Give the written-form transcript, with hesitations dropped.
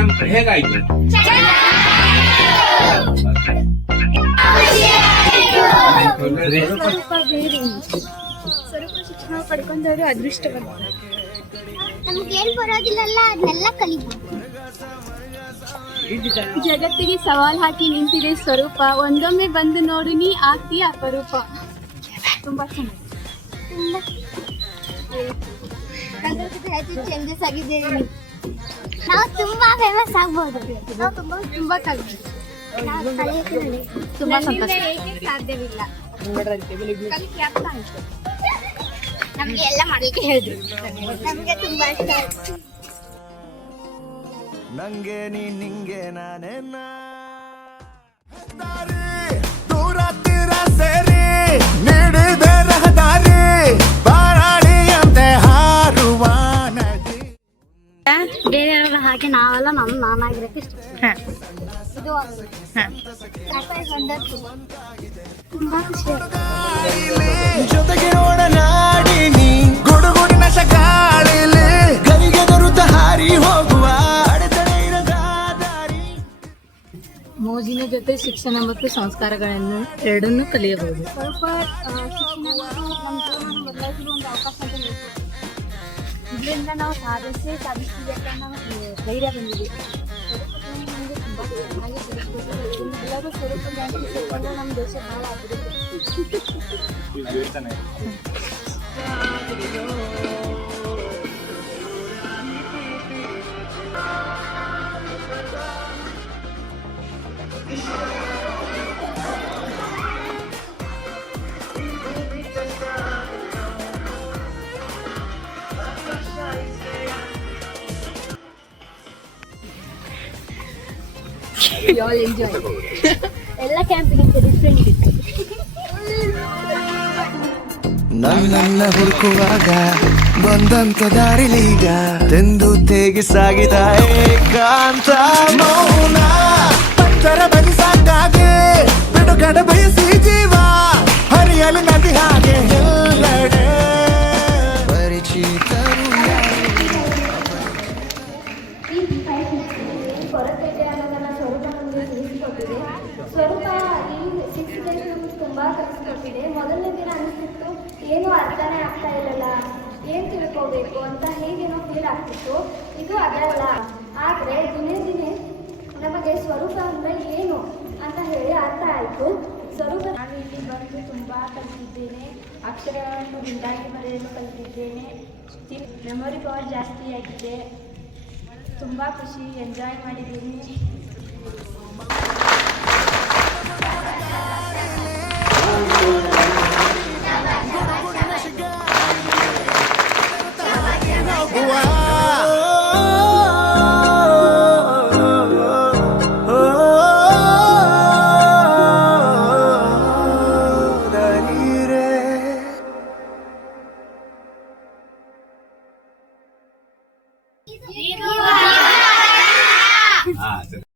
ನಾಮಕರಣ ಹೇಗಾಯ್ತು? ಸ್ವರೂಪ ಬೇರೆ. ಸ್ವರೂಪ ಶಿಕ್ಷಣ ಪಡ್ಕೊಂಡವರು ಅದೃಷ್ಟವಂತ. ನಮ್ಗೇನ್ ಬರೋದಿಲ್ಲಲ್ಲ ಅದನ್ನೆಲ್ಲ ಕಲಿಬಹುದು. ಜಗತ್ತಿಗೆ ಸವಾಲ್ ಹಾಕಿ ನಿಂತಿದೆ ಸ್ವರೂಪ, ಒಂದೊಮ್ಮೆ ಬಂದು ನೋಡು ನೀ ಆಗ್ತೀಯ ಅಪರೂಪ. ತುಂಬಾ ಚೇಂಜಸ್ ಆಗಿದ್ದೇವೆ. ನಾವು ತುಂಬಾ ಫೇಮಸ್ ಆಗ್ಬಹುದು. ನಾವು ತುಂಬಾ ಕಲಿಬೇಕು. ತುಂಬಾ ಸಂತೋಷ. ಸಾಧ್ಯವಿಲ್ಲ. ಕಲಿಕೆ ಅರ್ಥ ಆಯ್ತು. ನಮ್ಗೆ ಎಲ್ಲ ಮಾಡ್ಲಿಕ್ಕೆ ಹೇಳಿದ್ರು. ನಮ್ಗೆ ತುಂಬಾ ಇಷ್ಟ ಆಯ್ತು. ನಂಗೆ ನೀ ನಿಂಗೆ ನಾನೇ ಸೇರಿ ನೀಡಿದೆ ರಹದಾರಿ ಬಾರಾಡಿಯಂತೆ ಹಾರುವ ನದಿ. ಬೇರೆಯವರ ಹಾಗೆ ನಾವೆಲ್ಲ ನಾನಾಗಿರಕ್ಕೆ ಇಷ್ಟ. ಇದು ತುಂಬಾ ಖುಷಿ. ಜೊತೆಗಿರೋಣ ನಾಡಿನಿ ಗುಡುಗುಡಿನ ಶಗಾಳಿಲಿ ಗರಿಗೆ ದೊರೆತ ಹಾರಿ ಹೋಗುವ ಅಡೆತಡೆ ಇರದ ದಾರಿ. ಮೋಜಿನ ಜೊತೆ ಶಿಕ್ಷಣ ಮತ್ತು ಸಂಸ್ಕಾರಗಳನ್ನು ಎರಡನ್ನೂ ಕಲಿಯಬಹುದು. ಸ್ವಲ್ಪ ಶಿಕ್ಷಣ ನಮ್ಮ ಜೀವನ ಬದಲಾಯಿಸಲು ಒಂದು ಅವಕಾಶ ಅಂತ ಹೇಳ್ತೀವಿ. ಇದರಿಂದ ನಾವು ಸಾಧಿಸ್ತೀವಿ ಅಂತ ನಮಗೆ ಧೈರ್ಯ ಬಂದಿದೆ. ನಮಗೆ ತುಂಬ ಹಾಗೆ ತಿಳಿಸ್ಬೇಕು. ಎಲ್ಲರೂ ಸ್ವರೂಪ ಜಾಸ್ತಿ ಸೇರಿಕೊಂಡ್ರೆ ನಮ್ಮ ದೇಶ ಭಾಳ ಅಭಿವೃದ್ಧಿ. ಎಲ್ಲ ಕ್ಯಾಂಪಿಗೆ ಡಿಫ್ರೆಂಟ್ ಇತ್ತು. ನನ್ನ ಹುಡುಕುವಾಗ ಬಂದಂತ ದಾರಿಲೀಗ ತೆಂದು ತೇಗಿ ಸಾಗಿದ ಏಕಾಂತ ಮೌನ ಪತ್ತರ ಬರಿ ಸಾಕಾಗೆ ಬಿಡುಗಡೆ ಬಯಸಿ ಜೀವ ಹರಿಯಲು ನದಿ ಹಾಗೆ ಎಲ್ಲೆಡೆ ಪರಿಚಿತರು. ಹೊರಪೇಟೆ ಅನ್ನೋದನ್ನ ಸ್ವರೂಪ ನಮಗೆ ತಿಳಿಸಿಕೊಟ್ಟಿದೆ. ಸ್ವರೂಪ ಈ 6th ಡೇಸ್ ನಮಗೆ ತುಂಬ ಕಲಿಸ್ಕೊಟ್ಟಿದೆ. ಮೊದಲನೇ ದಿನ ಅನಿಸ್ತಿತ್ತು ಏನೂ ಅರ್ಥನೇ ಆಗ್ತಾ ಇರಲಿಲ್ಲ, ಏನು ತಿಳ್ಕೋಬೇಕು ಅಂತ ಹೇಗೇನೋ ಫೀಲ್ ಆಗ್ತಿತ್ತು. ಇದು ಅದಲ್ಲ. ಆದರೆ ದಿನೇ ದಿನೇ ನಮಗೆ ಸ್ವರೂಪ ಅಂದರೆ ಏನು ಅಂತ ಹೇಳಿ ಅರ್ಥ ಆಯಿತು. ಸ್ವರೂಪ ನಾನು ಇಲ್ಲಿ ಬಂದು ತುಂಬ ಕಲಿತಿದ್ದೇನೆ. ಅಕ್ಷರಗಳನ್ನು ಹಿಂದಾಗಿ ಬರೆಯಲು ಕಲಿತಿದ್ದೇನೆ. ಮೆಮೊರಿ ಪವರ್ ಜಾಸ್ತಿ ಆಗಿದೆ. ತುಂಬ ಖುಷಿ, ಎಂಜಾಯ್ ಮಾಡಿದ್ದೀನಿ. ಹಾ ಸರಿ.